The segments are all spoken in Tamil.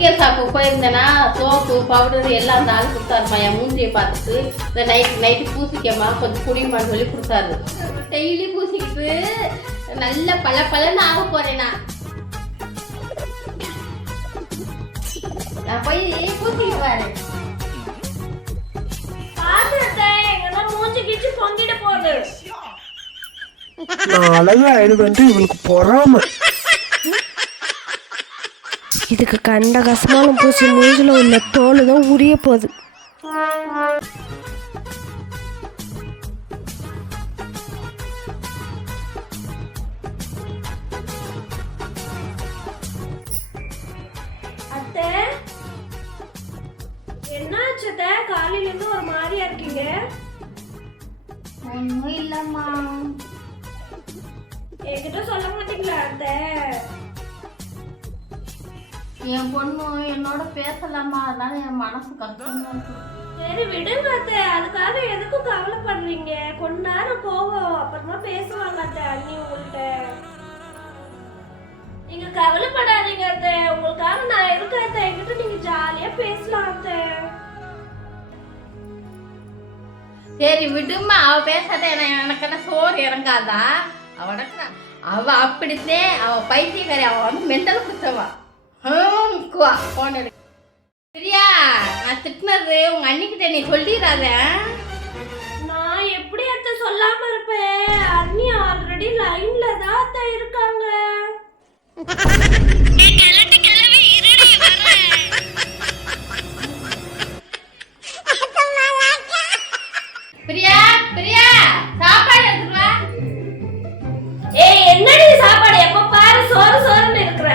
மெடிக்கல் ஷாப்பு போயிருந்தேன்னா சோப்பு பவுடர் எல்லாம் அந்த ஆள் கொடுத்தாருமா. என் மூஞ்சியை பார்த்துட்டு இந்த நைட்டு பூசிக்கம்மா கொஞ்சம் குடிமான்னு சொல்லி கொடுத்தாரு. டெய்லி பூசிக்கிட்டு நல்ல பழன்னு ஆக போறேன். நான் போய் பூசிக்கிட்டு வரேன். இதுக்கு கண்ட கசமாலும் பூசி மூஞ்சில உள்ள தோல் தான் உரிய போகுது. என்னாச்சத காலையில இருந்து ஒரு மாதிரியா இருக்கீங்க? ஒன்றும் இல்லம்மா. என்கிட்ட சொல்ல மாட்டீங்களா அத்தை? என் பொண்ணு என்னோட பேசலாமா, அதனால என் மனசு கஷ்டமா இருக்கு. சரி விடுங்க அத்தை, அதுக்காக எதுக்கும் கவலைப்படுறீங்க? கொஞ்ச நேரம் போவோம், அப்புறமா பேசுவாங்க அத்தை அண்ணி உங்கள்கிட்ட. நீங்க கவலைப்படாதீங்க அத்தை, உங்களுக்காக நான் இருக்கேன் அத்தை. என்கிட்ட நீங்க ஜாலியா பேசலாம் அத்தை. சரி விடுமா, அவ பேசாத. எனக்கு என்ன சோறு இறங்காதா? அவ அப்படித்தே, அவ பைத்தியக்காரி. அவ வந்து மெண்டல் குத்தவா. பிரியா, நான் திட்டினது உங்க அண்ணிக்கிட்ட நீ சொல்லிடாத. நான் எப்படி அத்தை சொல்லாம இருப்பேன்? அண்ணி ஆல்ரெடி லைன்ல தான் அத்தை இருக்காங்க. பிரியா பிரியா, சாப்பாடு எடுத்துட்டு வா. ஏய் என்னடி சாப்பாடு? எப்ப பாரு சோறு சோறுன்னு இருக்கிற.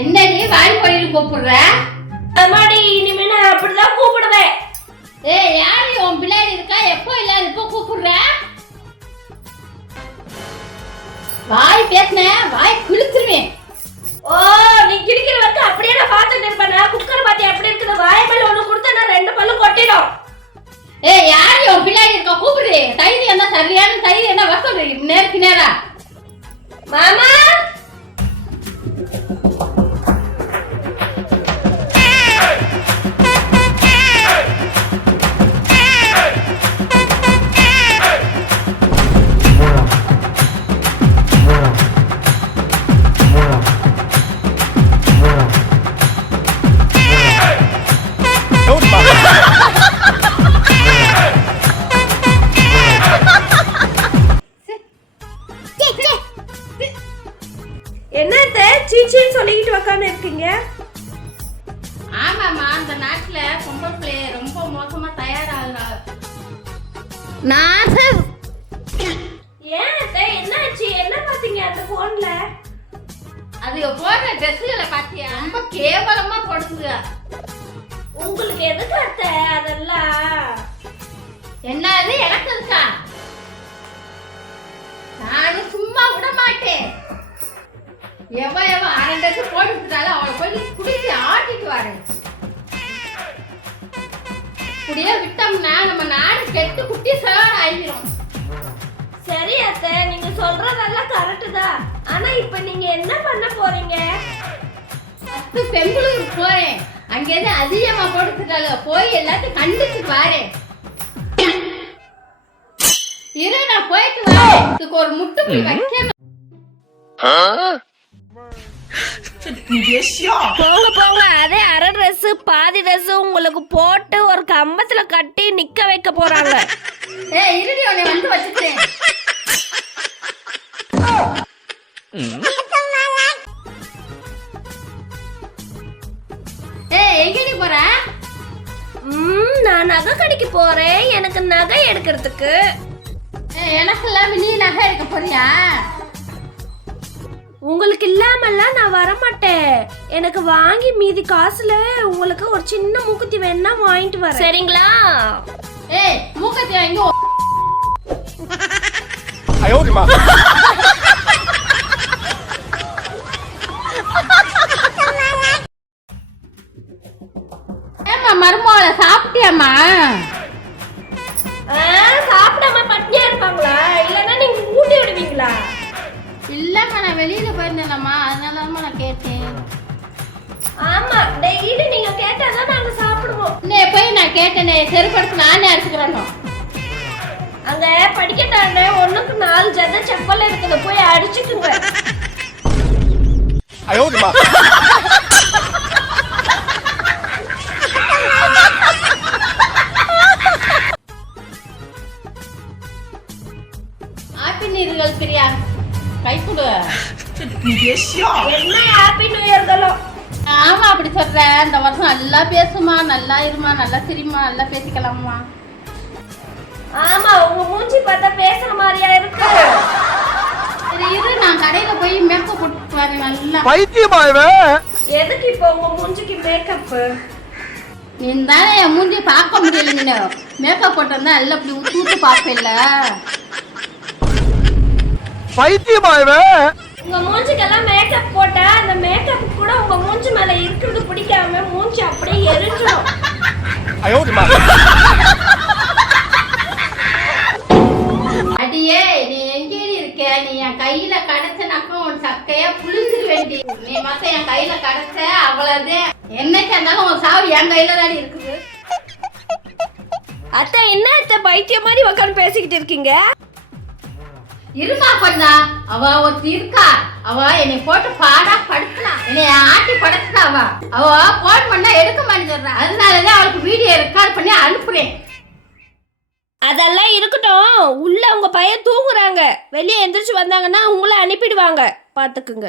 என்னடி வாய் கோயில் கூப்பிடுற? அம்மாடி, இனிமே நான் அப்படிதான் கூப்பிடுவேன். ஏய் யாரு உன் பிள்ளைங்க இருக்கா? எப்போ இல்லாத இப்போ கூப்பிடுற? வாய் பேசுன வாய் கிழிச்சிருவேன். ஓ, நீ கிழிக்கிற வரைக்கும் அப்படியே நான் பார்த்துட்டு இருப்பேன். நான் குக்கர் பாத்தி அப்படி இருக்குது. வாய் மேல ஒண்ணு கொடுத்தா நான் 2 பல்லும் கொட்டிடும். ஏய் யாரு உன் பிள்ளைங்க இருக்கா? கூப்பிடு. தைரியம் என்ன சரியான தைரியம் என்ன வசூல் நேருக்கு நேரா? மாமா என்னத்த சீச்சின்னு சொல்லிக்கிட்டு உக்காந்து இருக்கீங்க? ஆமாம்மா, அந்த நாட்டுல பொம்பளை பிள்ளைய ரொம்ப மோசமா தயாராகிறாங்க. நான் ஏன் அத்த, என்னாச்சு? என்ன பாத்தீங்க அந்த போன்ல? அது போடுற ட்ரெஸ்ஸுகளை பாத்தியா? ரொம்ப கேவலமா போடுதுங்க. உங்களுக்கு எதுக்கு அத்த அதெல்லாம்? என்னது எனக்கு இருக்கா? நானும் சும்மா விட மாட்டேன். எவ அரண்டத்து போட்டுட்டாலும் அவளை போய் குடிச்சு ஆட்டிட்டு வரேன். இப்படியே விட்டோம்னா நம்ம நாடு கெட்டு குட்டி சேர் ஆகிரும். சரி அத்தை, நீங்க சொல்றதெல்லாம் கரெக்ட் தான். ஆனா இப்ப நீங்க என்ன பண்ண போறீங்க? ஃபர்ஸ்ட் பெங்களூருக்கு போறேன். அங்கேருந்து அதிகமா போட்டுட்டாங்க. போய் எல்லாத்தையும் கண்டிச்சு வரேன். இரு, நான் போயிட்டு வரேன். இதுக்கு ஒரு முட்டுப்புள்ளி வைக்கணும். போங்க போங்க, அதே அரை ட்ரெஸ் பாதி ட்ரெஸ் உங்களுக்கு போட்டு ஒரு கம்பத்துல கட்டி நிக்க வைக்க போறாங்க. ஏய் இருடி, உன்னை வந்து வச்சுட்டேன். ஏய் எங்கடி போற? நான் நகை கடைக்கு போறேன், எனக்கு நகை எடுக்கிறதுக்கு. எனக்கு இல்லாம நீ நகை எடுக்க போறியா? உங்களுக்கு இல்லாமல்லாம் நான் வரமாட்டேன். எனக்கு வாங்கி மீதி காசுல உங்களுக்கு ஒரு சின்ன மூக்குத்தி வேணா வாங்கிட்டு வரேன், சரிங்களா? ஏய் மூக்குத்தி வாங்கி ஏம்மா மருமோள சாப்பிட்டியாம்மா? சாப்பிடாம பட்னியா இருப்பாங்களா? இல்லன்னா நீங்க ஊட்டி விடுவீங்களா? இல்லம்மா, நான் வெளியில போயிருந்தேன்மா, அதனாலமா நான் கேட்டேன். ஆமா டெய்லி நீங்க கேட்டாதான் நாங்க சாப்பிடுவோம். இன்னைய போய் நான் கேட்டேனே செருப்படுத்து நானே அடிச்சுக்கிறோம். அங்க படிக்கட்டாண்ட 1க்கு 4 ஜத செப்பல் இருக்குது, போய் அடிச்சுக்குங்க. ஹாப்பி நியூ இயர் பிரியா, கை கொடு. என்ன ஹாப்பி நியூ இயர்களும். ஆமா அப்படி சொல்றேன். இந்த வருஷம் நல்லா பேசுமா, நல்லா இருமா, நல்லா சிரிமா, நல்லா பேசிக்கலாமா. ஆமா உங்க மூஞ்சி பார்த்தா பேசுற மாதிரியா இருக்கு. சரி இரு, நான் கடையில போய் மேக்கப் போட்டு வரேன். நல்லா பைத்தியமா இவன். எதுக்கு இப்போ உங்க மூஞ்சிக்கு மேக்கப்? நீ தானே என் மூஞ்சியை பார்க்க முடியல. நீ மேக்கப் போட்டிருந்தா நல்லா அப்படி ஊத்து பார்ப்பேன்ல. பைத்தியமா இவன். உங்க மூஞ்சிக்கெல்லாம் மேக்கப் போட்டா அந்த மேக்கப் கூட உங்க மூஞ்சி மேல இருக்கிறது பிடிக்காம மூஞ்சி அப்படியே எரிஞ்சிடும். அடியே நீ எங்கேடி இருக்க? நீ என் கையில கிடைச்சனாக்கா உன் சக்கையா புளிஞ்சிரு வேண்டி. நீ மட்டும் என் கையில கிடைச்ச அவ்வளவுதான். என்னைக்கு இருந்தாலும் உன் சாவு என் கையில தாடி இருக்குது. அத்தை என்ன அத்தை பைத்தியம் மாதிரி உட்காந்து பேசிக்கிட்டு இருக்கீங்க? இருமா பண்ணா, அவ ஒருத்தி இருக்கா. அவ என்னை போட்டு பாடா படுத்தலாம், என்னை ஆட்டி படுத்துட்டா. அவ போன் பண்ணா எடுக்க மாட்டேங்கிறா. அதனாலதான் அவளுக்கு வீடியோ ரெக்கார்ட் பண்ணி அனுப்புறேன். அதெல்லாம் இருக்கட்டும், உள்ள உங்க பையன் தூங்குறாங்க, வெளியே எந்திரிச்சு வந்தாங்கன்னா உங்களை அனுப்பிடுவாங்க, பாத்துக்குங்க.